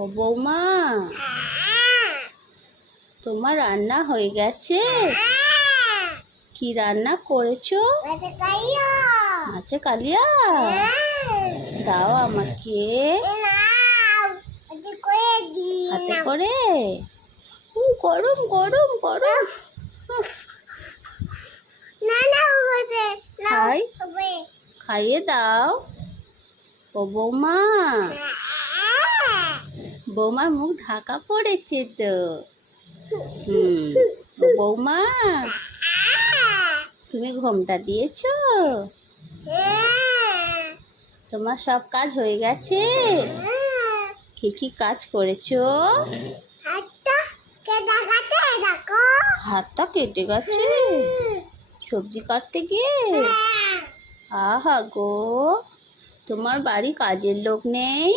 ও বৌমা, তোমার রান্না হয়ে গেছে? কি রান্না করেছো? মাছে কালিয়া। দাও আমাকে হাতে করে। গরম গরম গরম। খাইয়ে দাও। ও বৌমা, বৌমার মুখ ঢাকা পড়েছে তো। ও বৌমা, তুমি ঘোমটা দিয়েছো? তোমার সব কাজ হয়ে গেছে? কি কি কাজ করেছো? হাতটা কেটে গেছে সবজি কাটতে গিয়ে? আহা গো, তোমার বাড়ি কাজের লোক নেই?